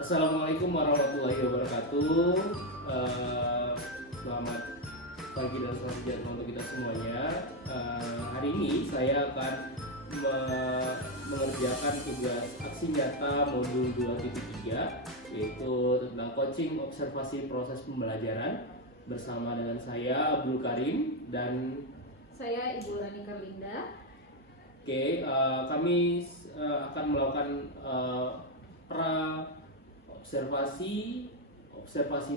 Assalamualaikum warahmatullahi wabarakatuh. Selamat pagi dan selamat sejahtera untuk kita semuanya. Hari ini saya akan mengerjakan tugas aksi nyata modul 2.3, yaitu tentang coaching observasi proses pembelajaran, bersama dengan saya Abdul Karim dan saya Ibu Rani Karlinda. Oke, kami akan melakukan observasi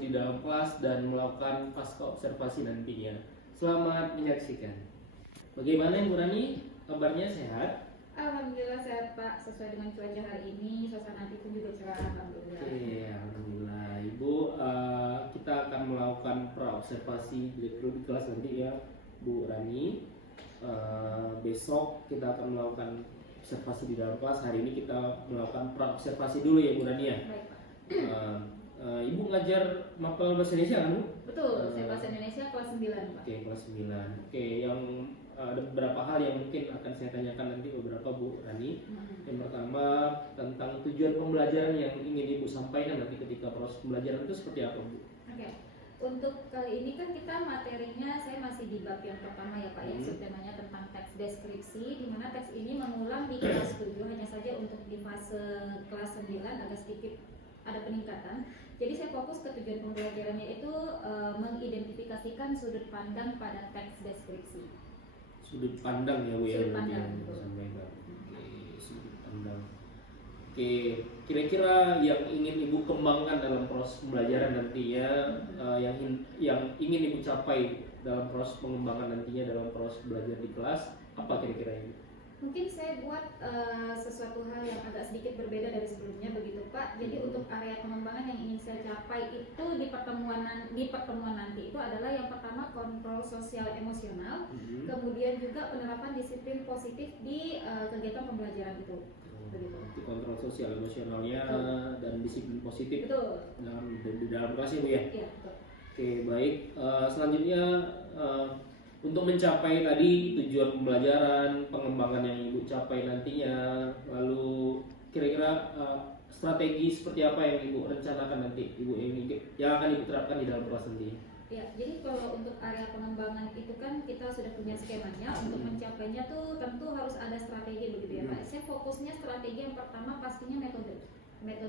di dalam kelas dan melakukan pasca observasi nantinya. Selamat menyaksikan. Bagaimana Ibu Rani? Kabarnya sehat? Alhamdulillah sehat Pak, sesuai dengan cuaca hari ini, suasana hati pun juga cerah, alhamdulillah. Oke, alhamdulillah. Ibu, kita akan melakukan pra-observasi di kelas nanti ya, Bu Rani. Besok kita akan melakukan observasi di dalam kelas. Hari ini kita melakukan pra-observasi dulu ya Bu Rani ya. Baik Pak. Ibu ngajar mapel bahasa Indonesia kan Bu? Betul, saya bahasa Indonesia kelas 9 Pak. Oke, kelas 9. Oke, yang ada beberapa hal yang mungkin akan saya tanyakan nanti beberapa Bu Rani. Yang pertama tentang tujuan pembelajaran yang ingin Ibu sampaikan nanti ketika proses pembelajaran itu seperti apa Bu? Oke. Untuk kali ini kan kita materinya saya masih di bab yang pertama ya Pak, yang subtemanya tentang teks deskripsi, di mana teks ini mengulang di kelas 7, hanya saja untuk di fase kelas 9 agak sedikit ada peningkatan. Jadi saya fokus ke tujuan pembelajarannya itu mengidentifikasikan sudut pandang pada teks deskripsi. Sudut pandang ya Bu ya. Sudut pandang. Oke, sudut pandang. Oke, kira-kira yang ingin Ibu kembangkan dalam proses pembelajaran nantinya, yang ingin Ibu capai dalam proses pengembangan nantinya dalam proses belajar di kelas, apa kira-kira Ibu? Mungkin saya buat sesuatu hal yang agak sedikit berbeda dari sebelumnya begitu Pak. Jadi untuk area pengembangan yang ingin saya capai itu di pertemuan nanti itu adalah yang pertama kontrol sosial emosional, kemudian juga penerapan disiplin positif di kegiatan pembelajaran itu. Begitu. Kontrol sosial emosionalnya dan disiplin positif di dalam kelas Bu ya. Iya, betul. Oke, baik. Selanjutnya untuk mencapai tadi tujuan pembelajaran, pengembangan yang Ibu capai nantinya, lalu kira-kira strategi seperti apa yang Ibu rencanakan nanti, yang akan Ibu terapkan di dalam kelas nanti? Ya, jadi kalau untuk area pengembangan itu kan kita sudah punya skemanya. Untuk mencapainya tuh tentu harus ada strategi begitu ya Pak. Saya fokusnya strategi yang pertama pastinya metode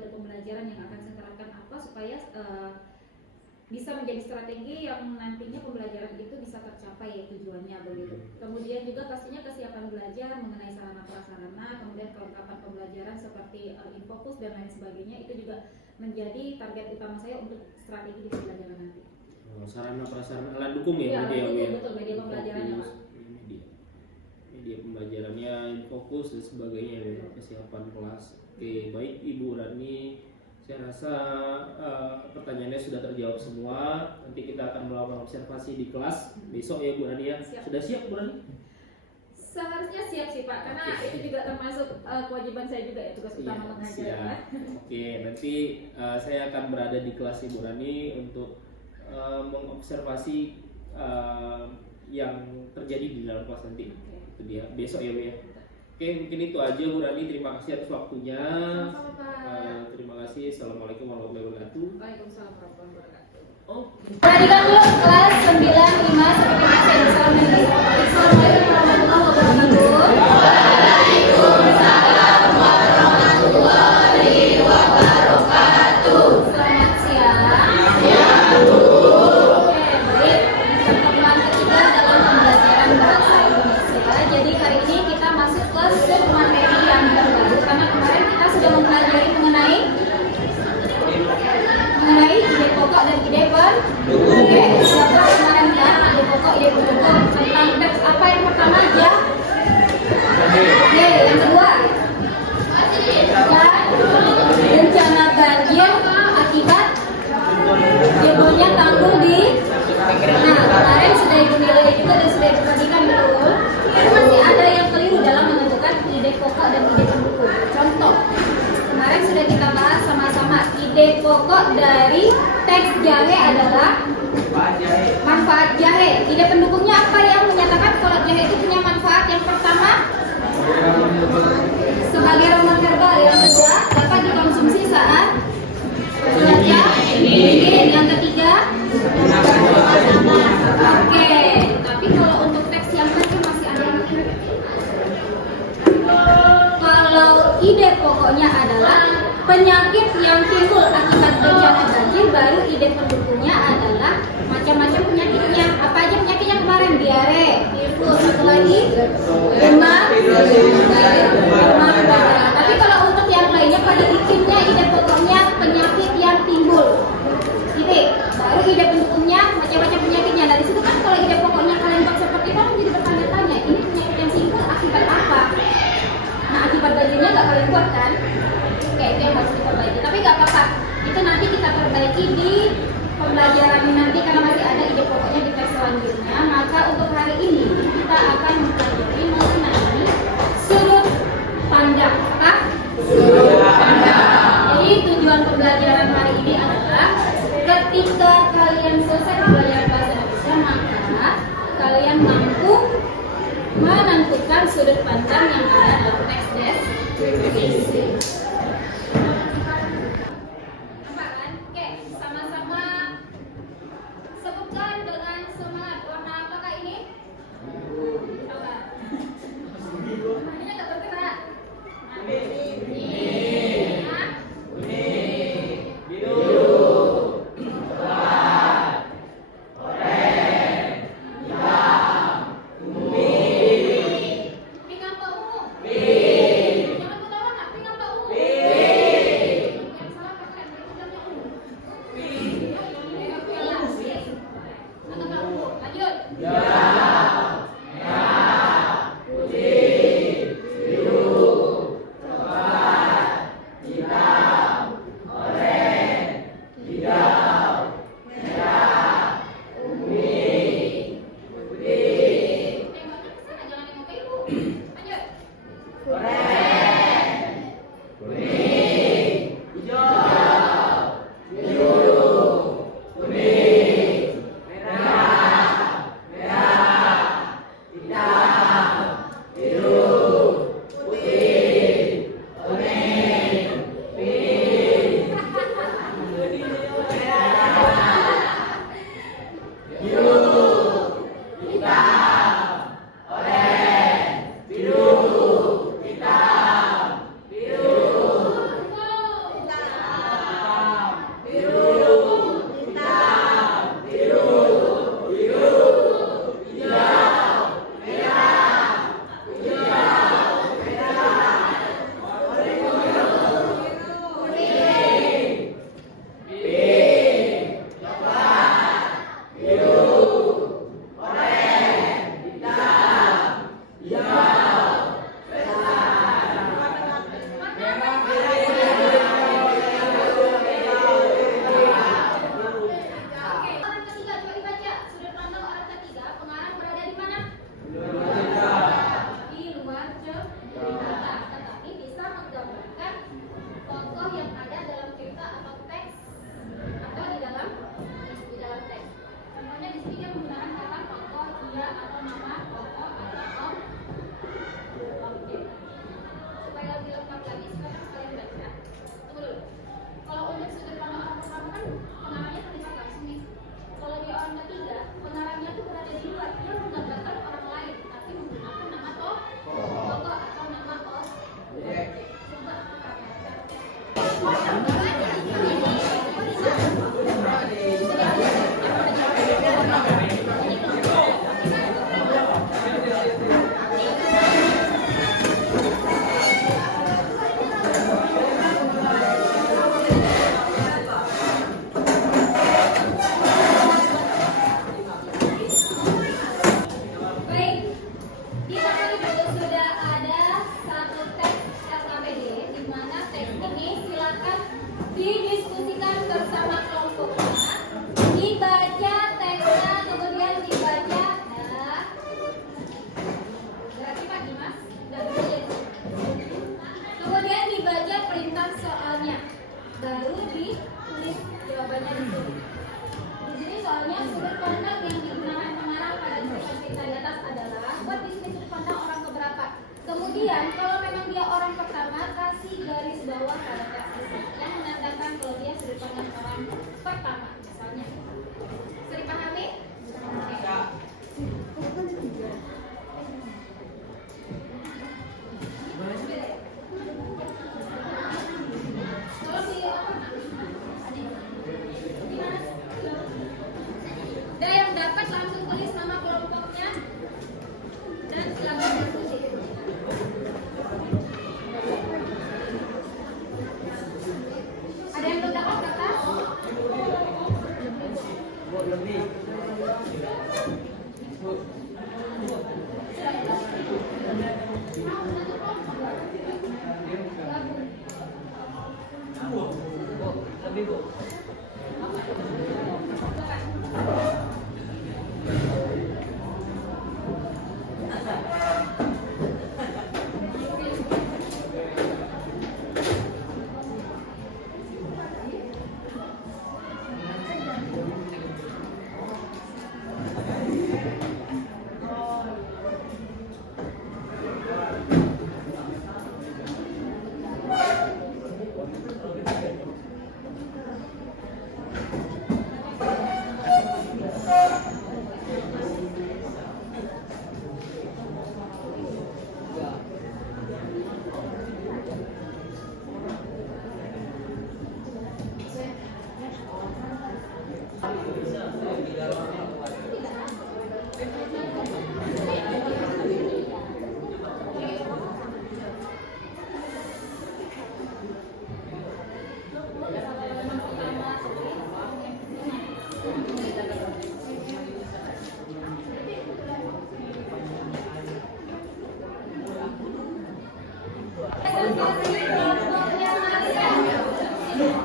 pembelajaran yang akan saya terapkan apa supaya bisa menjadi strategi yang nantinya pembelajaran itu bisa tercapai ya tujuannya begitu. Kemudian juga pastinya kesiapan belajar mengenai sarana prasarana, kemudian kelengkapan pembelajaran seperti infocus dan lain sebagainya, itu juga menjadi target utama saya untuk strategi di pembelajaran nanti. Sarana prasarana alat dukung ya, betul, media pembelajarannya Pak. Media pembelajarannya, fokus dan sebagainya ya, kesiapan kelas. Oke, baik Ibu Rani, saya rasa pertanyaannya sudah terjawab semua. Nanti kita akan melakukan observasi di kelas besok ya Bu Rani ya. Sudah siap Bu Rani? Seharusnya siap sih Pak, karena itu juga termasuk kewajiban saya juga ya, tugas utama mengajar ya. Oke, nanti saya akan berada di kelas Ibu Rani untuk mengobservasi yang terjadi di dalam kelas nanti. Itu dia besok ya Bu ya. Oke, mungkin itu aja Bu Rani. Terima kasih atas waktunya. Sama-sama Pak. Terima kasih. Assalamualaikum warahmatullahi wabarakatuh. Waalaikumsalam warahmatullahi wabarakatuh. Perhatikan dulu kelas 95 seperti biasa di salam yang Assalamualaikum warahmatullahi wabarakatuh. Waalaikumsalam warahmatullahi wabarakatuh. Selamat siang. Oke, baik. Pertemuan ketiga dalam pembelajaran bahasa Indonesia. Jadi hari ini kita masuk ke submateri yang terbaru karena kemarin kita sudah mempelajari mengenai ide pokok dan ide pendukung. Oke, siapa kemarin kan ide pokok, ide pendukung tentang teks apa yang pertama aja? Oke, yang kedua rencana banjir akibat jebolnya tanggul di. Nah, kemarin sudah Ibu nilai juga dan sudah diperhatikan betul. Masih ada yang keliru dalam menentukan ide pokok dan ide pendukung. Contoh, kemarin sudah kita bahas sama-sama ide pokok dari teks jahe adalah manfaat jahe. Ide pendukungnya apa yang menyatakan kalau jahe itu punya manfaat? Yang pertama, sebagai ramuan herbal. Yang kedua, dapat dikonsumsi saat Baca. Yang ketiga. Oke, tapi kalau untuk teks yang tadi masih ada yang kalau ide pokoknya adalah penyakit yang timbul akibat bencana banjir, baru ide pendukungnya adalah macam-macam penyakitnya. Apa aja penyakitnya kemarin? Diare, tifus, satu lagi demam, berdarah. Tapi kalau untuk yang lainnya pada bikinnya ide pokoknya penyakit yang timbul. Titik. Baru ide pendukungnya macam-macam penyakitnya. Dari situ kan kalau ide pokoknya kalian buat seperti itu menjadi bertanya-tanya, ini penyakit yang timbul akibat apa? Nah, akibat banjirnya nggak kalian buat kan? Oke, itu yang harus diperbaiki. Tapi nggak apa-apa. Itu nanti kita perbaiki di pembelajaran ini nanti karena masih ada ide pokoknya di tes selanjutnya. Maka untuk hari ini kita akan mempelajari mengenai sudut pandang. Apa? Sudut pandang. Jadi tujuan pembelajaran hari ini adalah ketika kalian selesai pembelajaran bahasa Indonesia, maka kalian mampu menentukan sudut pandang yang ada dalam teks deskripsi. Nampak kan? Oke, sama-sama sebutkan dengan semangat. Warna apakah ini? Coba. Warnanya nggak bergerak. Kemudian kalau memang dia orang pertama, kasih garis bawah pada teks ini yang menandakan kalau dia sudut pandang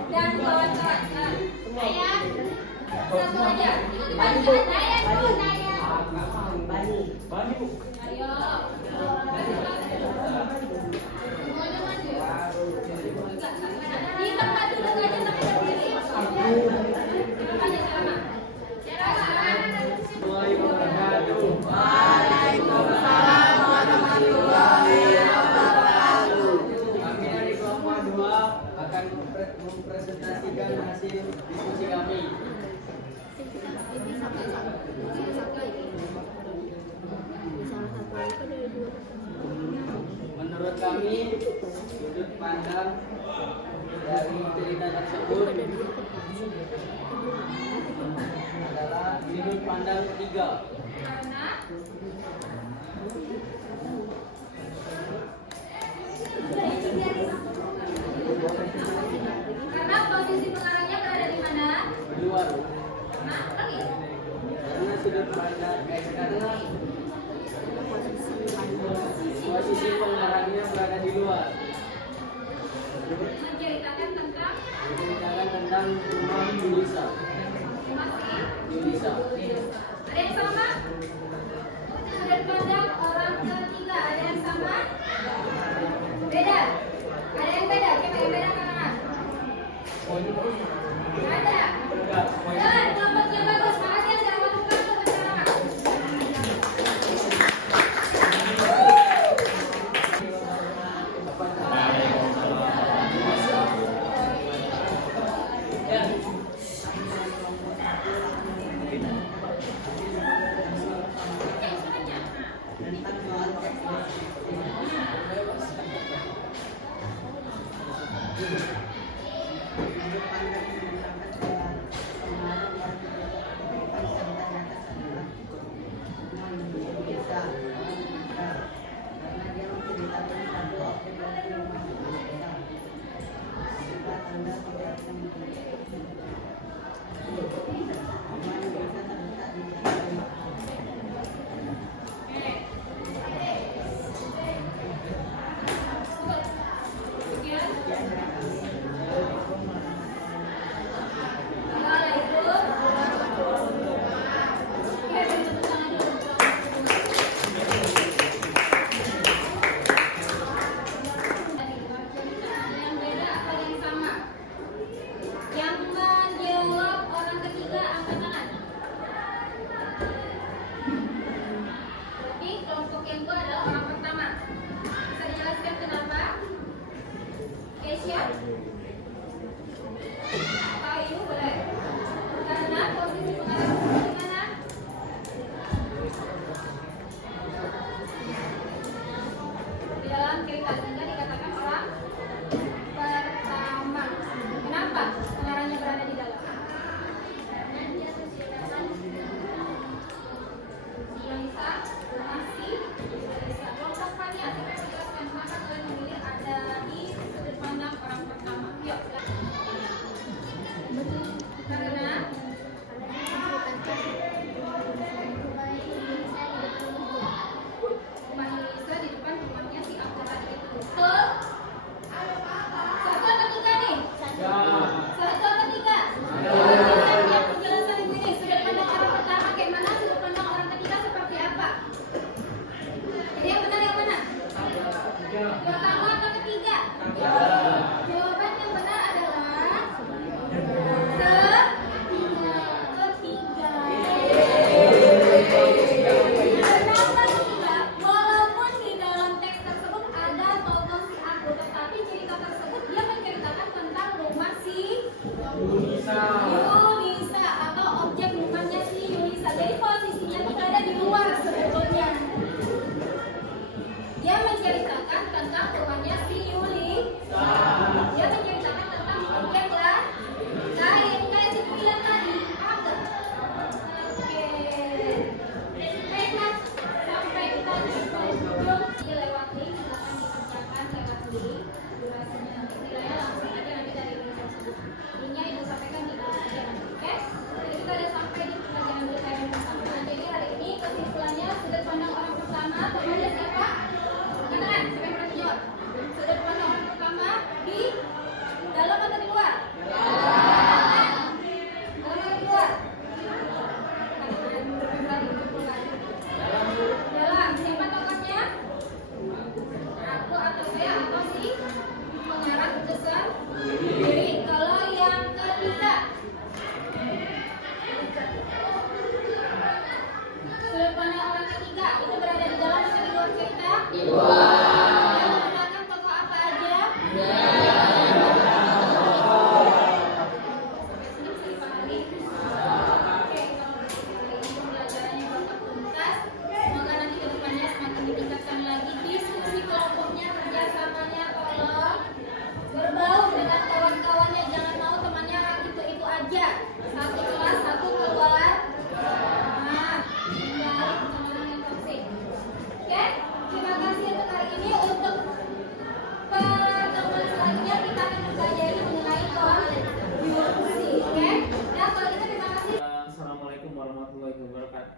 Dan kawan-kawan, ayah, satu aja. Itu dibacakan ayah tuh, ayah. Ayo. Semuanya maju. Di tempat duduk aja tapi berdiri. Aja sama. Waalaikumsalam warahmatullahi wabarakatuh. Kami dari kelompok 2 akan mempresentasikan hasil diskusi kami. Menurut kami, sudut pandang dari cerita tersebut adalah sudut pandang ketiga. Karena posisi pengarangnya berada di mana? Di luar. Nah, lagi. Karena sudut pandang karena posisi pengarangnya berada di luar. Menceritakan tentang Menceritakan tentang rumah Yulisa. masih. Yulisa. Ada yang sama? Sudut pandang orang ketiga ada yang sama? Beda? Ada yang beda? Coba yang beda kanan. Ada. Dan kelompoknya bagus. Makasih yang sudah melakukan kebenaran.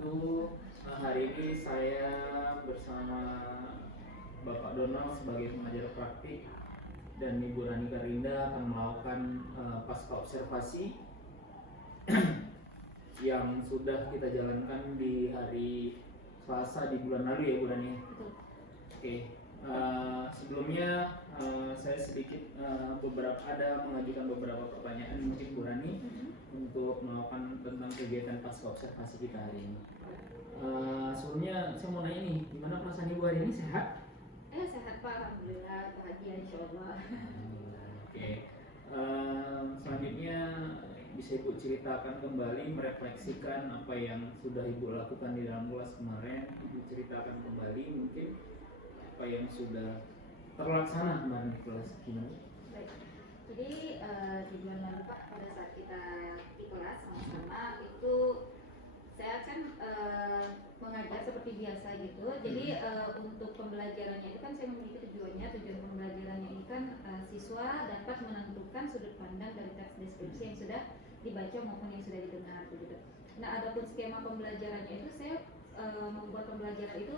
wabarakatuh. Hari ini saya bersama Bapak Donald sebagai pengajar praktik dan Ibu Rani Karinda akan melakukan pasca observasi yang sudah kita jalankan di hari Selasa di bulan lalu ya Bu Rani. Oke. Sebelumnya saya sedikit mengajukan beberapa pertanyaan mungkin Bu Rani untuk melakukan tentang kegiatan pasca observasi kita hari ini. Sebelumnya saya mau nanya nih, gimana perasaan Ibu hari ini, sehat? Sehat Pak, alhamdulillah, bahagia insyaallah. Oke. Selanjutnya bisa Ibu ceritakan kembali, merefleksikan apa yang sudah Ibu lakukan di dalam kelas kemarin. Ibu ceritakan kembali mungkin apa yang sudah terlaksana kemarin di kelas gimana? Baik. Jadi di bulan lalu Pak, pada saat kita di kelas sama-sama itu saya kan mengajar seperti biasa gitu. Jadi untuk pembelajarannya itu kan saya memiliki tujuan pembelajarannya ini kan siswa dapat menentukan sudut pandang dari teks deskripsi yang sudah dibaca maupun yang sudah didengar begitu. Nah, adapun skema pembelajarannya itu saya membuat pembelajaran itu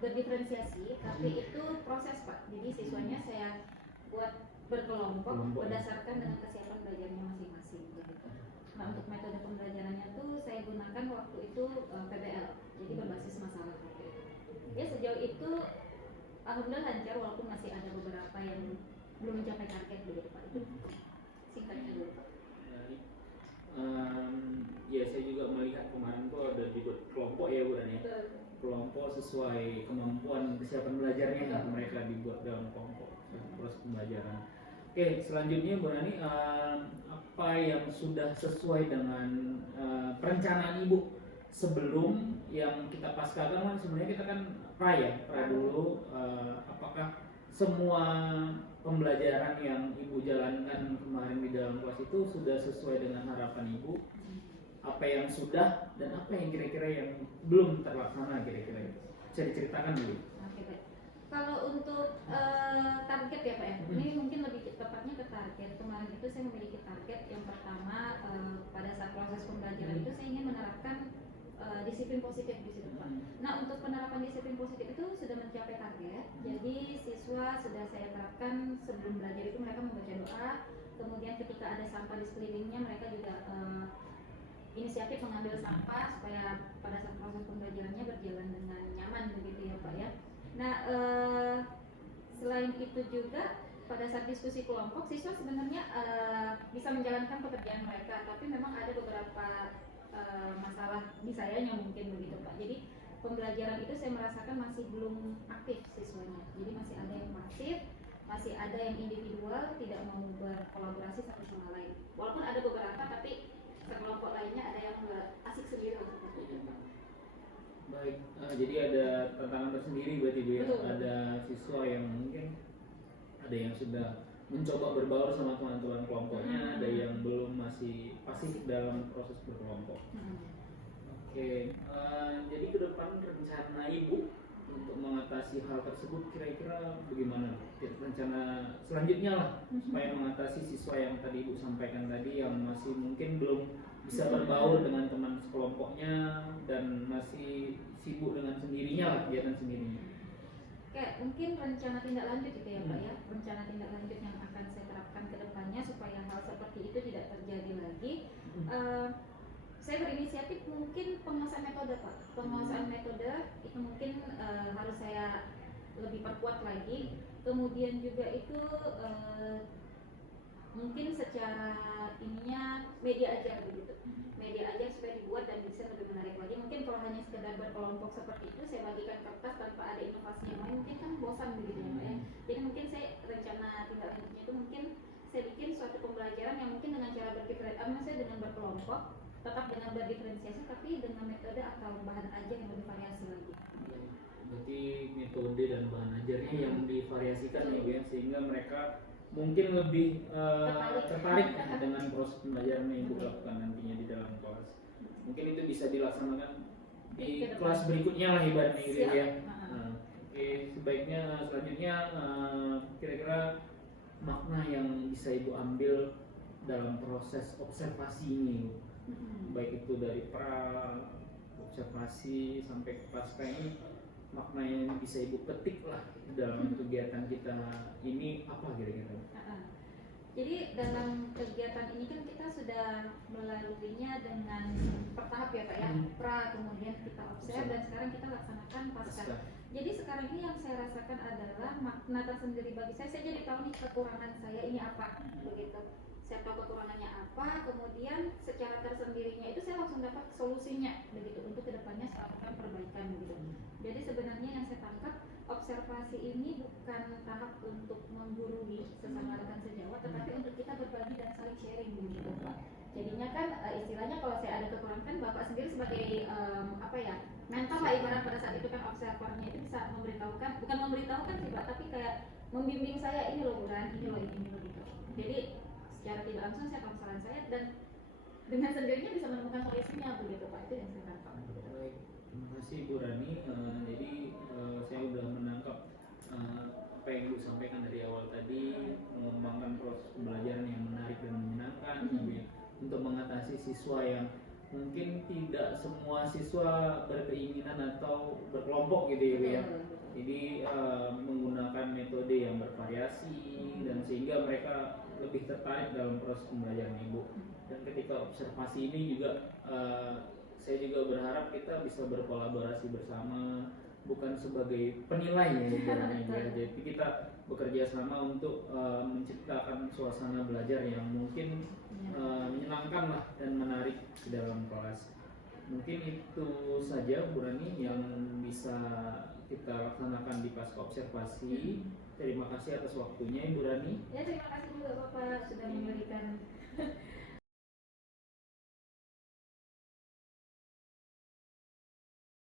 berdiferensiasi, tapi itu proses Pak. Jadi siswanya saya buat berkelompok berdasarkan dengan kesiapan belajarnya masing-masing begitu. Nah, untuk metode pembelajarannya tuh saya gunakan waktu itu PBL, jadi berbasis masalah waktu itu. Ya sejauh itu alhamdulillah lancar walaupun masih ada beberapa yang belum mencapai target begitu Pak. Itu singkatnya dulu Pak. Ya saya juga melihat kemarin tuh ada dibuat kelompok ya Bu Rani. Kelompok sesuai kemampuan kesiapan belajarnya mereka dibuat dalam kelompok proses pembelajaran. Oke, selanjutnya Bu Rani, apa yang sudah sesuai dengan perencanaan Ibu sebelum yang kita paskakan kan sebenarnya kita kan pra dulu, apakah semua pembelajaran yang Ibu jalankan kemarin di dalam kelas itu sudah sesuai dengan harapan Ibu? Apa yang sudah dan apa yang kira-kira yang belum terlaksana kira-kira? Bisa diceritakan dulu. Oke, baik. Kalau untuk target ya Pak ya, ini mungkin lebih tepatnya ke target. Kemarin itu saya memiliki target yang pertama pada saat proses pembelajaran itu saya ingin menerapkan disiplin positif di situ Pak. Nah, untuk penerapan disiplin positif itu sudah mencapai target. Jadi siswa sudah saya terapkan sebelum belajar itu mereka membaca doa. Kemudian ketika ada sampah di sekelilingnya mereka juga inisiatif mengambil sampah supaya pada saat proses pembelajarannya berjalan dengan nyaman begitu ya Pak ya. Nah, selain itu juga pada saat diskusi kelompok siswa sebenarnya bisa menjalankan pekerjaan mereka, tapi memang ada beberapa masalah di sayanya mungkin begitu Pak. Jadi pembelajaran itu saya merasakan masih belum aktif siswanya. Jadi masih ada yang pasif, masih ada yang individual, tidak mau berkolaborasi satu sama lain. Walaupun ada beberapa, tapi kelompok lainnya ada yang asik sendiri untuk itu. Baik, jadi ada tantangan tersendiri berarti Bu ya. Betul. Ada siswa yang mungkin ada yang sudah mencoba berbaur sama teman-teman kelompoknya, ada yang belum, masih pasif dalam proses berkelompok. Oke, jadi ke depan rencana Ibu untuk mengatasi hal tersebut kira-kira bagaimana? Rencana selanjutnya lah supaya mengatasi siswa yang tadi Ibu sampaikan tadi yang masih mungkin belum bisa berbaur dengan teman sekelompoknya dan masih sibuk dengan sendirinya lah, kegiatan sendirinya. Oke, mungkin rencana tindak lanjut itu ya Pak ya. Rencana tindak lanjut yang akan saya terapkan ke depannya supaya hal seperti itu tidak terjadi lagi. Saya berinisiatif mungkin penguasaan metode Pak. Penguasaan metode itu mungkin harus saya lebih perkuat lagi. Kemudian juga itu mungkin secara ininya media ajar begitu. Media ajar supaya dibuat dan bisa lebih menarik lagi. Mungkin kalau hanya sekedar berkelompok seperti itu saya bagikan kertas tanpa ada inovasi yang lain mungkin kan bosan begitu ya Pak ya. Jadi mungkin saya rencana tindak lanjutnya itu mungkin saya bikin suatu pembelajaran yang mungkin dengan cara saya dengan berkelompok tetap dengan berdiferensiasi tapi dengan metode atau bahan ajar yang lebih variasi lagi. Berarti metode dan bahan ajarnya yang divariasikan ya Bu ya, sehingga mereka mungkin lebih tertarik dengan proses pembelajaran yang Ibu lakukan nantinya di dalam kelas. Mungkin itu bisa dilaksanakan di kelas berikutnya lah ibaratnya gitu ya. Oke, sebaiknya selanjutnya kira-kira makna yang bisa Ibu ambil dalam proses observasi ini, baik itu dari pra observasi sampai ke pasca ini, makna yang bisa Ibu petik lah dalam kegiatan kita ini apa kira-kira? Jadi dalam kegiatan ini kan kita sudah melaluinya dengan bertahap ya Pak ya, pra, kemudian kita observe, dan sekarang kita laksanakan pasca. Jadi sekarang ini yang saya rasakan adalah makna tersendiri bagi saya jadi tahu nih kekurangan saya ini apa, begitu. Saya tahu kekurangannya apa, kemudian secara tersendirinya itu saya langsung dapat solusinya, begitu, untuk kedepannya saya lakukan perbaikan, begitu. Jadi sebenarnya yang saya tangkap, observasi ini bukan tahap untuk menggurui sesama rekan sejawat, tetapi untuk kita berbagi dan saling sharing, begitu Pak. Jadinya kan istilahnya kalau saya ada kekurangan kan Bapak sendiri sebagai apa ya, mentor lah ibarat pada saat itu kan, observernya itu bisa memberitahukan, bukan memberitahukan sih Pak, tapi kayak membimbing saya, ini loh Buran, ini loh ini loh gitu. Jadi secara tidak langsung saya tahu kesalahan saya dan dengan sendirinya bisa menemukan solusinya, begitu Pak. Itu yang saya tangkap. Baik, terima kasih Bu Rani. Jadi saya sudah menangkap apa yang Ibu sampaikan dari awal tadi, mengembangkan proses pembelajaran yang menarik dan menyenangkan, untuk mengatasi siswa yang mungkin tidak semua siswa berkeinginan atau berkelompok gitu ya Bu ya. Jadi menggunakan metode yang bervariasi dan sehingga mereka lebih tertarik dalam proses pembelajaran Ibu. Dan ketika observasi ini juga saya juga berharap kita bisa berkolaborasi bersama, bukan sebagai penilai ya ibaratnya ya. Jadi kita bekerja sama untuk menciptakan suasana belajar yang mungkin menyenangkan lah dan menarik di dalam kelas. Mungkin itu saja Bu Rani yang bisa kita laksanakan di pasca observasi. Terima kasih atas waktunya Ibu Rani. Ya, terima kasih juga Bapak sudah memberikan